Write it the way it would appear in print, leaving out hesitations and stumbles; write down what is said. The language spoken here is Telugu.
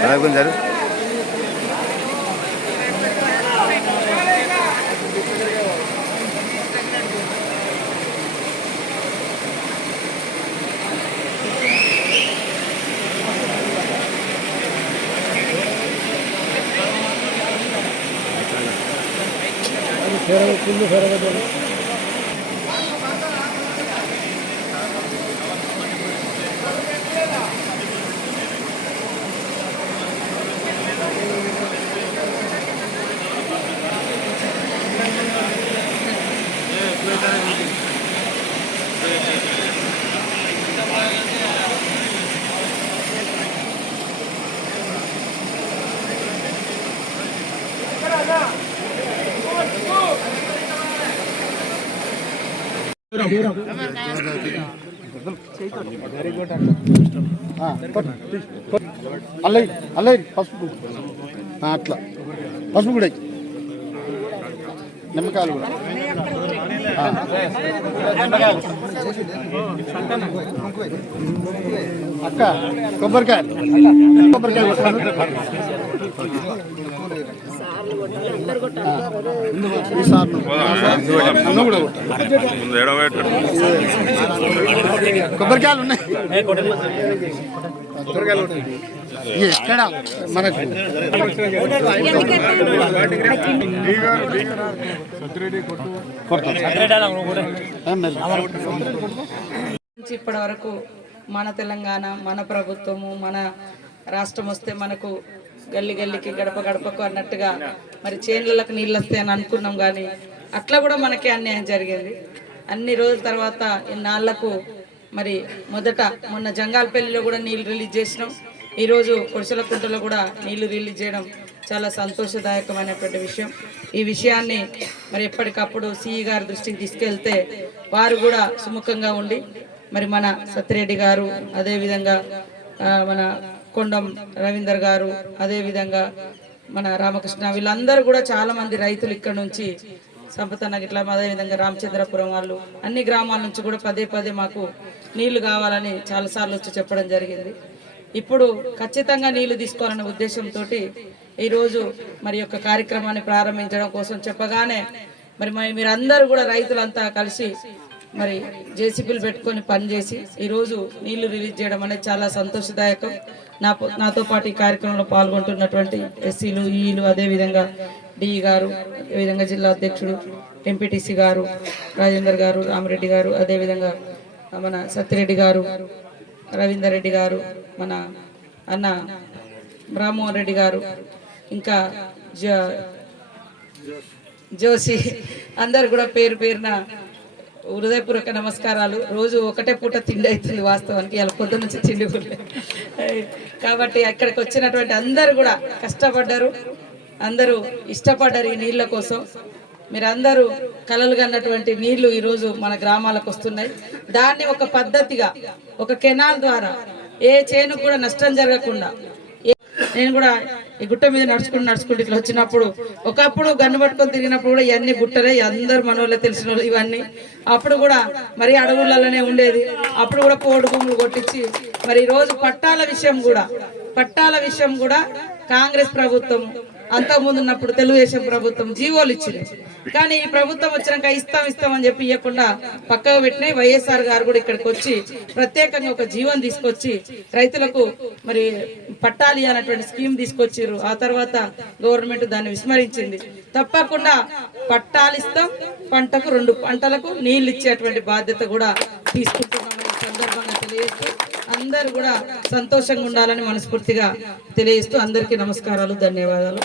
అక్కడ గుంజారు అల్లయ్య పసుపు అట్లా పసుపు కూడా నిమ్మకాయలు కూడా అక్క కొబ్బరికాయలు కొబ్బరికాయలు ఉన్నాయి ఎక్కడ మనకు ఇప్పటి వరకు మన తెలంగాణ మన ప్రభుత్వము మన రాష్ట్రం వస్తే మనకు గల్లి గల్లికి గడప గడపకు అన్నట్టుగా మరి చేనులకు నీళ్ళు వస్తాయని అనుకున్నాం, కానీ అట్లా కూడా మనకి అన్యాయం జరిగింది. అన్ని రోజుల తర్వాత ఇన్నాళ్లకు మరి మొన్న జంగాలపల్లిలో కూడా నీళ్ళు రిలీజ్ చేసినాం. ఈరోజు కొడిసెలకుంటలో కూడా నీళ్లు రిలీజ్ చేయడం చాలా సంతోషదాయకమైనటువంటి విషయం. ఈ విషయాన్ని మరి ఎప్పటికప్పుడు సిఈ గారి దృష్టికి తీసుకెళ్తే వారు కూడా సుముఖంగా ఉండి మరి మన సత్యరెడ్డి గారు, అదేవిధంగా మన కొండం రవీందర్ గారు, అదేవిధంగా మన రామకృష్ణ, వీళ్ళందరూ కూడా చాలా మంది రైతులు ఇక్కడ నుంచి సంపతన్న గిట్లా, అదేవిధంగా రామచంద్రపురం వాళ్ళు అన్ని గ్రామాల నుంచి కూడా పదే పదే మాకు నీళ్లు కావాలని చాలాసార్లు వచ్చి చెప్పడం జరిగింది. ఇప్పుడు ఖచ్చితంగా నీళ్లు తీసుకోవాలనే ఉద్దేశంతో ఈరోజు మరి యొక్క కార్యక్రమాన్ని ప్రారంభించడం కోసం చెప్పగానే మరి మీరందరూ కూడా రైతులంతా కలిసి మరి జేసీబీలు పెట్టుకొని పనిచేసి ఈరోజు నీళ్లు రిలీజ్ చేయడం అనేది చాలా సంతోషదాయకం. నాతో పాటు ఈ కార్యక్రమంలో పాల్గొంటున్నటువంటి ఎస్సీలు, ఈలు, అదేవిధంగా డిఈ గారు, అదేవిధంగా జిల్లా అధ్యక్షుడు ఎంపీటీసీ గారు, రాజేందర్ గారు, రామరెడ్డి గారు, అదేవిధంగా మన సత్యరెడ్డి గారు, రవీందర్ రెడ్డి గారు, మన అన్న రామ్మోహన్ రెడ్డి గారు, ఇంకా జోషి, అందరు కూడా పేరు పేరున హృదయపూర్వక నమస్కారాలు. రోజు ఒకటే పూట తిండి అవుతుంది వాస్తవానికి, ఇలా పొద్దు నుంచి తిండి కాబట్టి అక్కడికి వచ్చినటువంటి అందరు కూడా కష్టపడ్డారు, అందరూ ఇష్టపడ్డారు ఈ నీళ్ళ కోసం. మీరందరూ కలలు కన్నటువంటి నీళ్లు ఈరోజు మన గ్రామాలకు వస్తున్నాయి. దాన్ని ఒక పద్ధతిగా ఒక కెనాల్ ద్వారా ఏ చేను కూడా నష్టం జరగకుండా, నేను కూడా ఈ గుట్ట మీద నడుచుకుంటూ ఇట్లా వచ్చినప్పుడు ఒకప్పుడు గన్ను పట్టుకొని తిరిగినప్పుడు కూడా ఇవన్నీ గుట్టలే, అందరు మనోళ్ళే తెలిసిన వాళ్ళు ఇవన్నీ. అప్పుడు కూడా మరి అడవులలోనే ఉండేది, అప్పుడు కూడా పోడు భూములు కొట్టించి మరి ఈరోజు పట్టాల విషయం కూడా కాంగ్రెస్ ప్రభుత్వం, అంతకుముందు ఉన్నప్పుడు తెలుగుదేశం ప్రభుత్వం జీవోలు ఇచ్చింది. కానీ ఈ ప్రభుత్వం వచ్చినాక ఇస్తామని చెప్పి ఇవ్వకుండా పక్కకు పెట్టినాయి. వైఎస్ఆర్ గారు కూడా ఇక్కడికి వచ్చి ప్రత్యేకంగా ఒక జీవో తీసుకొచ్చి రైతులకు మరి పట్టాలి అన్నటువంటి స్కీమ్ తీసుకొచ్చారు. ఆ తర్వాత గవర్నమెంట్ దాన్ని విస్మరించింది. తప్పకుండా పట్టాలిస్తాం, పంటకు 2 పంటలకు నీళ్లు ఇచ్చేటువంటి బాధ్యత కూడా తీసుకుంటున్నామని సందర్భంగా తెలియజేస్తూ అందరూ కూడా సంతోషంగా ఉండాలని మనస్ఫూర్తిగా తెలియజేస్తూ అందరికీ నమస్కారాలు, ధన్యవాదాలు.